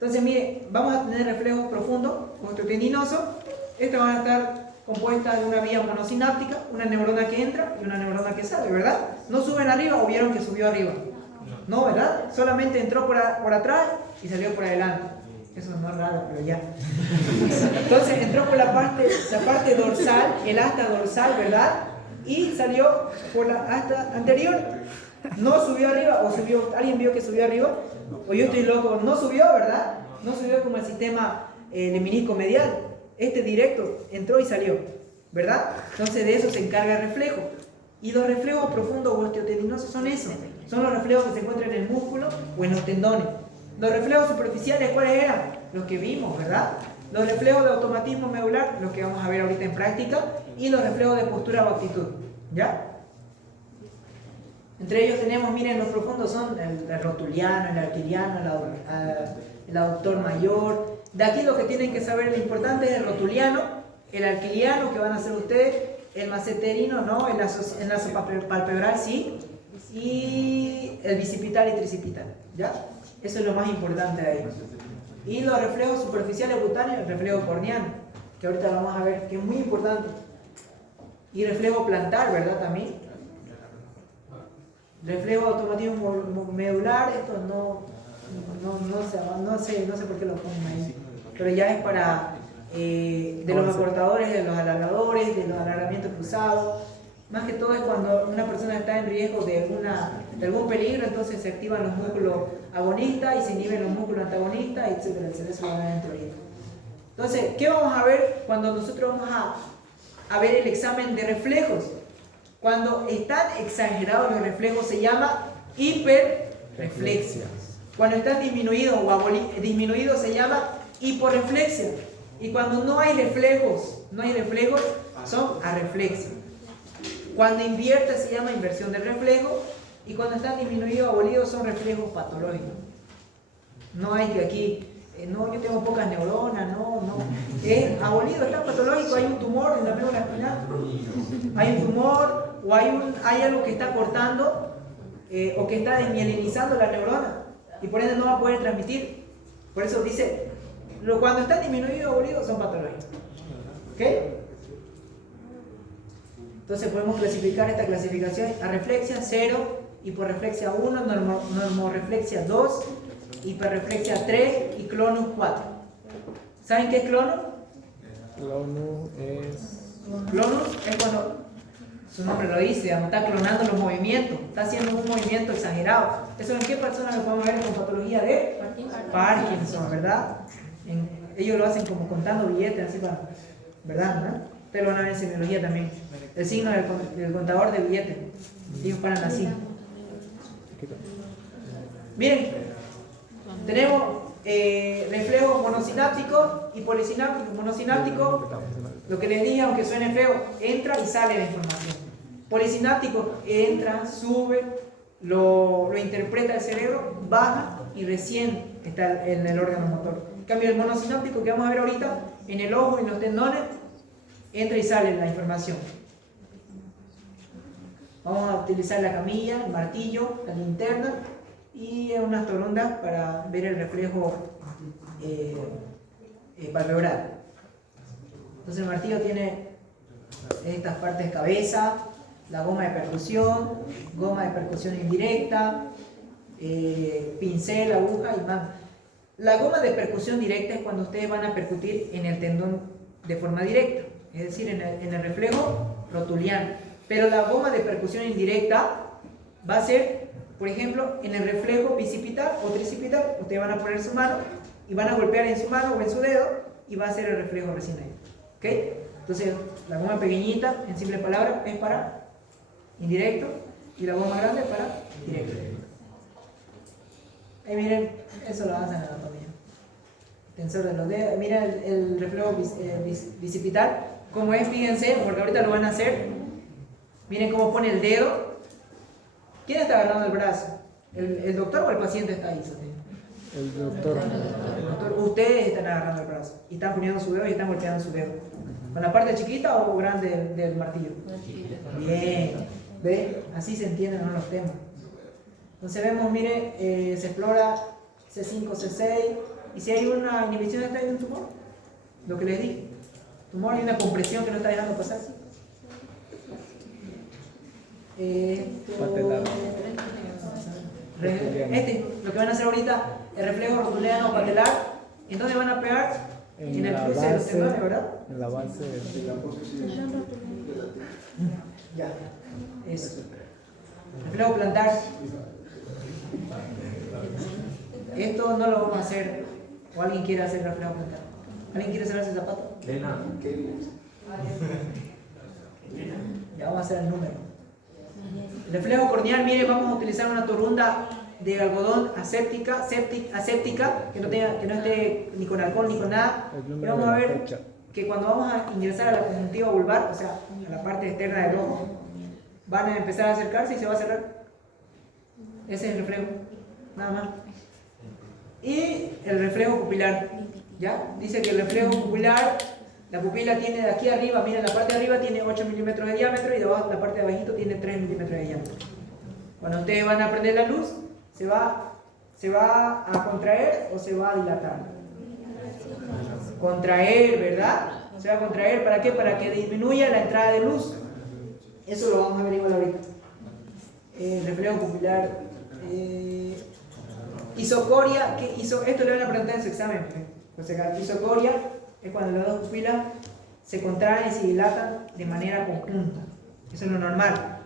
Entonces, miren, vamos a tener reflejos profundos, osteotendinosos. Estas van a estar compuestas de una vía monosináptica, una neurona que entra y una neurona que sale, ¿verdad? No suben arriba o vieron que subió arriba. No, ¿verdad? Solamente entró por atrás y salió por adelante. Eso no es raro, pero ya. Entonces entró por la parte dorsal, el asta dorsal, ¿verdad? Y salió por la asta anterior. No subió arriba, o subió, ¿alguien vio que subió arriba? O yo estoy loco, no subió, ¿verdad? No subió como el sistema de menisco medial. Este directo entró y salió, ¿verdad? Entonces de eso se encarga el reflejo. Y los reflejos profundos o osteotendinosos son eso. Son los reflejos que se encuentran en el músculo o en los tendones. Los reflejos superficiales, ¿cuáles eran? Los que vimos, ¿verdad? Los reflejos de automatismo medular, los que vamos a ver ahorita en práctica. Y los reflejos de postura o actitud, ¿ya? Entre ellos tenemos, miren, los profundos son el rotuliano, el arquiliano, el aductor mayor. De aquí lo que tienen que saber, lo importante es el rotuliano, el arquiliano, que van a hacer ustedes, el maceterino, ¿no? El nasopalpebral, sí, y el bicipital y tricipital, ¿ya? Eso es lo más importante de ahí. Y los reflejos superficiales cutáneos, el reflejo corneal, que ahorita vamos a ver, que es muy importante. Y reflejo plantar, ¿verdad? También. Reflejo automatismo medular, esto no sé por qué lo ponen ahí. Pero ya es para de los acortadores, de los alargadores, de los alargamientos cruzados. Más que todo es cuando una persona está en riesgo de algún peligro, entonces se activan los músculos agonistas y se inhiben los músculos antagonistas, etcétera, etcétera. Eso lo van a ver en teoría. Entonces, ¿qué vamos a ver cuando nosotros vamos a ver el examen de reflejos? Cuando están exagerados los reflejos se llama hiperreflexia. Cuando están disminuidos o disminuidos se llama hiporreflexia. Y cuando no hay reflejos, son arreflexia. Cuando invierte se llama inversión del reflejo. Y cuando están disminuidos o abolidos son reflejos patológicos. No hay que aquí, no, yo tengo pocas neuronas, no. Es abolido, está patológico, hay un tumor en la médula espinal. Hay un tumor o hay algo que está cortando o que está desmielinizando la neurona. Y por ende no va a poder transmitir. Por eso dice, cuando están disminuidos o abolidos son patológicos. ¿Ok? Entonces podemos clasificar esta clasificación: arreflexia 0, hiporreflexia 1, normoreflexia 2, hiperreflexia 3 y clonus 4. ¿Saben qué es clonus? Clonus es cuando, su nombre lo dice, está clonando los movimientos, está haciendo un movimiento exagerado. ¿Eso en qué personas lo podemos ver con patología de Parkinson, verdad? Ellos lo hacen como contando billetes, así para, ¿verdad? ¿No? Ustedes lo van a ver en semiología también. El signo del contador de billetes. Ellos paran así. Miren, tenemos reflejo monosináptico y polisináptico. Monosináptico, lo que les dije, aunque suene feo, entra y sale la información. Polisináptico, entra, sube, lo interpreta el cerebro, baja y recién está en el órgano motor. En cambio, el monosináptico que vamos a ver ahorita, en el ojo y en los tendones, entra y sale la información. Vamos a utilizar la camilla, el martillo, la linterna y unas torundas para ver el reflejo palpebral. Entonces el martillo tiene estas partes: cabeza, la goma de percusión indirecta, pincel, aguja y mano. La goma de percusión directa es cuando ustedes van a percutir en el tendón de forma directa, es decir, en el reflejo rotuliano. Pero la goma de percusión indirecta va a ser, por ejemplo, en el reflejo bicipital o tricipital. Ustedes van a poner su mano y van a golpear en su mano o en su dedo y va a ser el reflejo recién ahí. ¿Ok? Entonces, la goma pequeñita, en simples palabras, es para indirecto y la goma grande es para directo. Ahí miren, eso lo hacen en la anatomía. Tensor de los dedos. Miren el reflejo bicipital. Como es, fíjense, porque ahorita lo van a hacer. Miren cómo pone el dedo. ¿Quién está agarrando el brazo? ¿El doctor o el paciente está ahí? El doctor. El doctor. Ustedes están agarrando el brazo y están poniendo su dedo y están golpeando su dedo. ¿Con la parte chiquita o grande del martillo? Bien. ¿Ve? Así se entienden, ¿no?, los temas. Entonces vemos, mire, se explora C5, C6, y si hay una inhibición, está ahí un tumor. Lo que les dije. Tumor y una compresión que no está dejando pasar. Patelar. Lo que van a hacer ahorita, el reflejo rotuliano patelar. ¿En dónde van a pegar? En el cruce de los tendones, ¿verdad? En la base del Ya, eso. Reflejo plantar. Esto no lo vamos a hacer. ¿O alguien quiere hacer reflejo plantar? ¿Alguien quiere cerrarse el zapato? Ya vamos a hacer el número. El reflejo corneal, mire, vamos a utilizar una torunda de algodón aséptica, que no esté ni con alcohol ni con nada. Y vamos a ver que cuando vamos a ingresar a la conjuntiva vulvar, o sea, a la parte externa del ojo, van a empezar a acercarse y se va a cerrar. Ese es el reflejo, nada más. Y el reflejo pupilar, ¿ya? Dice que el reflejo pupilar, la pupila tiene de aquí arriba, miren, la parte de arriba tiene 8 milímetros de diámetro y de abajo, la parte de abajito tiene 3 milímetros de diámetro. Cuando ustedes van a prender la luz, se va a contraer o se va a dilatar. Contraer, ¿verdad? Se va a contraer, ¿para qué? Para que disminuya la entrada de luz. Eso lo vamos a averiguar ahorita. Reflejo pupilar. Isocoria, esto le van a preguntar en su examen. Pues acá, isocoria es cuando las dos pupilas se contraen y se dilatan de manera conjunta. Eso es lo normal.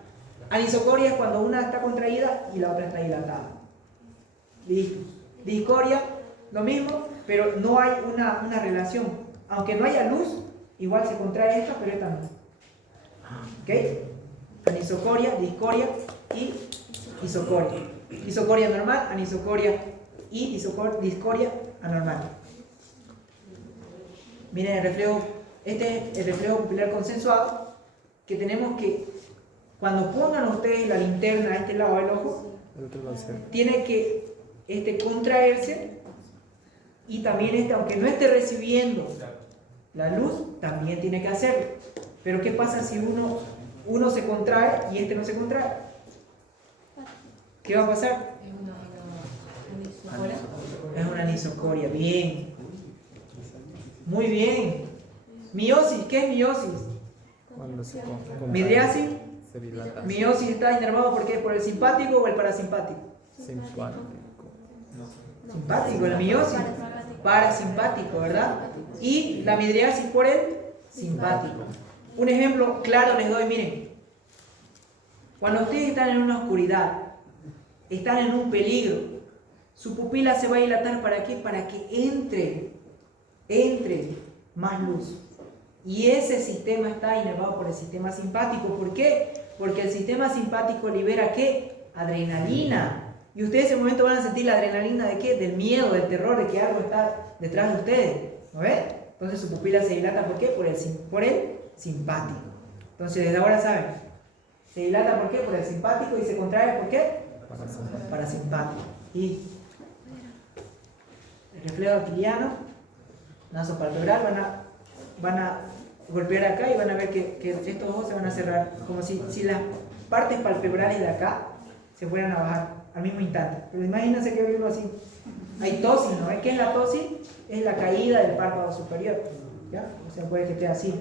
Anisocoria es cuando una está contraída y la otra está dilatada. Listo. Discoria, lo mismo, pero no hay una relación. Aunque no haya luz, igual se contrae esta, pero esta no. ¿Ok? Anisocoria, discoria y isocoria. Isocoria normal, anisocoria y discoria anormal. Miren el reflejo, este es el reflejo pupilar consensuado, que tenemos que, cuando pongan ustedes la linterna a este lado del ojo, tiene que contraerse, y también aunque no esté recibiendo la luz, también tiene que hacerlo. Pero ¿qué pasa si uno se contrae y este no se contrae? ¿Qué va a pasar? Es una anisocoria. Bien. Muy bien. Miosis. ¿Qué es miosis? Cuando se Midriasis. se dilata. Miosis está inervado ¿por qué? ¿Por el simpático o el parasimpático? Simpático. Simpático, la miosis. Parasimpático, ¿verdad? Y la midriasis por el simpático. Un ejemplo claro les doy, miren. Cuando ustedes están en una oscuridad, están en un peligro, su pupila se va a dilatar ¿para qué? Para que entre más luz. Y ese sistema está inervado por el sistema simpático. ¿Por qué? Porque el sistema simpático libera ¿qué? Adrenalina. Y ustedes en ese momento van a sentir la adrenalina ¿de qué? Del miedo, del terror, de que algo está detrás de ustedes. ¿No ven? Entonces su pupila se dilata ¿por qué? Por el simpático. Entonces desde ahora saben. Se dilata ¿por qué? Por el simpático, y se contrae ¿por qué? Parasimpático. Y el reflejo aquiliano, nasopalpebral, van a golpear acá y van a ver que estos ojos se van a cerrar, como si las partes palpebrales de acá se fueran a bajar al mismo instante. Pero imagínense que vivimos así. Hay tosis, ¿no? ¿Qué es la tosis? Es la caída del párpado superior. ¿Ya? O sea, puede que esté así.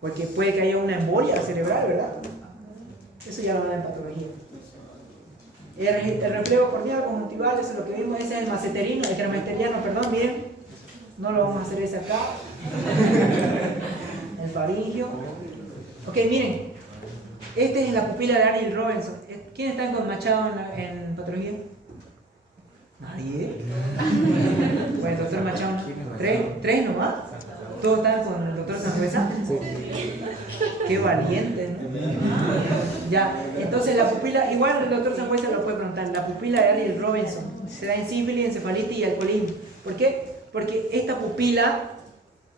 Porque puede que haya una embolia cerebral, ¿verdad? Eso ya lo da en patología. El reflejo corneal conjuntival, eso es lo que vimos, ese es el maceterino, el cremasterliano, perdón, miren. No lo vamos a hacer ese acá. El faringio. Ok, miren. Este es la pupila de Ariel Robinson. ¿Quién está con Machado en patología? Nadie. Bueno, el doctor Machado. ¿Tres nomás? ¿Todos están con el doctor Sangüesa? Sí. Qué valiente, ¿no? Ya, entonces la pupila, igual el doctor Sangüesa lo puede preguntar, la pupila de Ariel Robinson se da en sífilis, encefalitis y alcoholismo. ¿Por qué? Porque esta pupila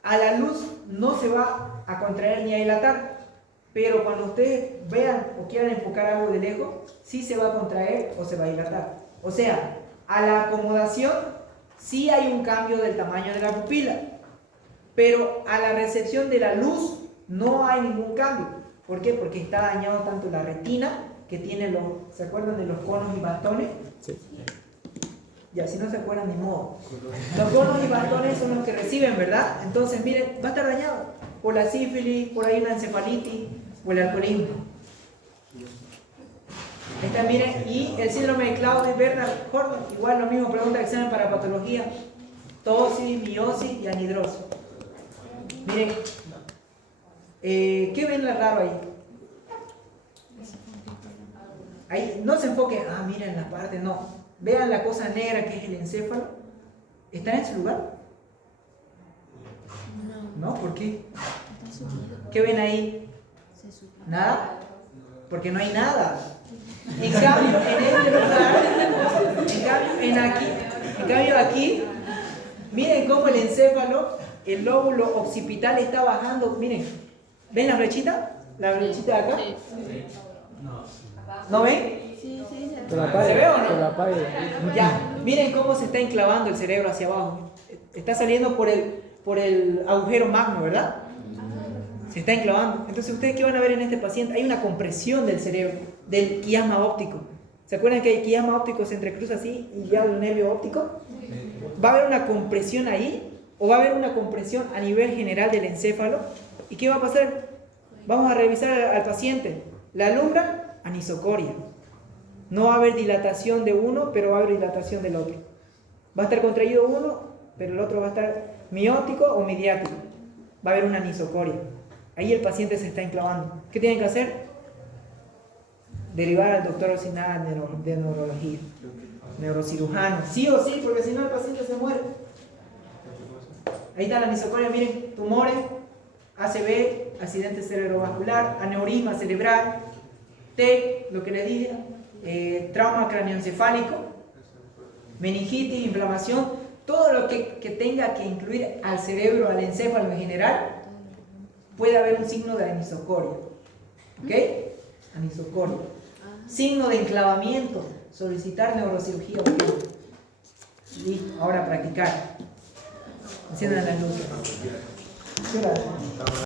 a la luz no se va a contraer ni a dilatar, pero cuando ustedes vean o quieran enfocar algo de lejos, sí se va a contraer o se va a dilatar. O sea, a la acomodación sí hay un cambio del tamaño de la pupila, pero a la recepción de la luz no hay ningún cambio. ¿Por qué? Porque está dañado tanto la retina, que tiene ¿se acuerdan de los conos y bastones? Sí. Ya, si no se acuerdan, ni modo. Los conos y bastones son los que reciben, ¿verdad? Entonces, miren, va a estar dañado por la sífilis, por ahí una encefalitis o el alcoholismo. Esta, miren, y el síndrome de Claude-Bernard-Gordon, igual lo mismo, pregunta de examen para patología: tosis, miosis y anhidrosis. Miren, ¿qué ven raro ahí? Ahí no se enfoquen, miren la parte, no. Vean la cosa negra que es el encéfalo. ¿Está en su lugar? No, ¿por qué? ¿Qué ven ahí? ¿Nada? Porque no hay nada. En cambio, en este lugar, en cambio aquí, miren cómo el encéfalo, el lóbulo occipital está bajando. Miren, ¿ven la flechita? ¿La flechita de acá? ¿No ven? ¿Se ve o no? Ya, miren cómo se está enclavando el cerebro hacia abajo. Está saliendo por el agujero magno, ¿verdad? Se está enclavando. Entonces, ¿ustedes qué van a ver en este paciente? Hay una compresión del cerebro, del quiasma óptico. ¿Se acuerdan que el quiasma óptico se entrecruza así y ya el nervio óptico? Va a haber una compresión ahí, o va a haber una compresión a nivel general del encéfalo. ¿Y qué va a pasar? Vamos a revisar al paciente. La alumbra anisocoria. No va a haber dilatación de uno, pero va a haber dilatación del otro. Va a estar contraído uno, pero el otro va a estar miótico o mediático. Va a haber una anisocoria. Ahí el paciente se está enclavando. ¿Qué tienen que hacer? Derivar al doctor Osinada de neurología, neurocirujano. Sí o sí, porque si no el paciente se muere. Ahí está la anisocoria, miren, tumores, ACV, accidente cerebrovascular, aneurisma cerebral, TEC, lo que les dije, trauma craneoencefálico, meningitis, inflamación, todo lo que tenga que incluir al cerebro, al encéfalo en general, puede haber un signo de anisocoria. ¿Ok? Anisocoria. Signo de enclavamiento, solicitar neurocirugía urgente. Listo, ahora practicar. Enciendan las luces.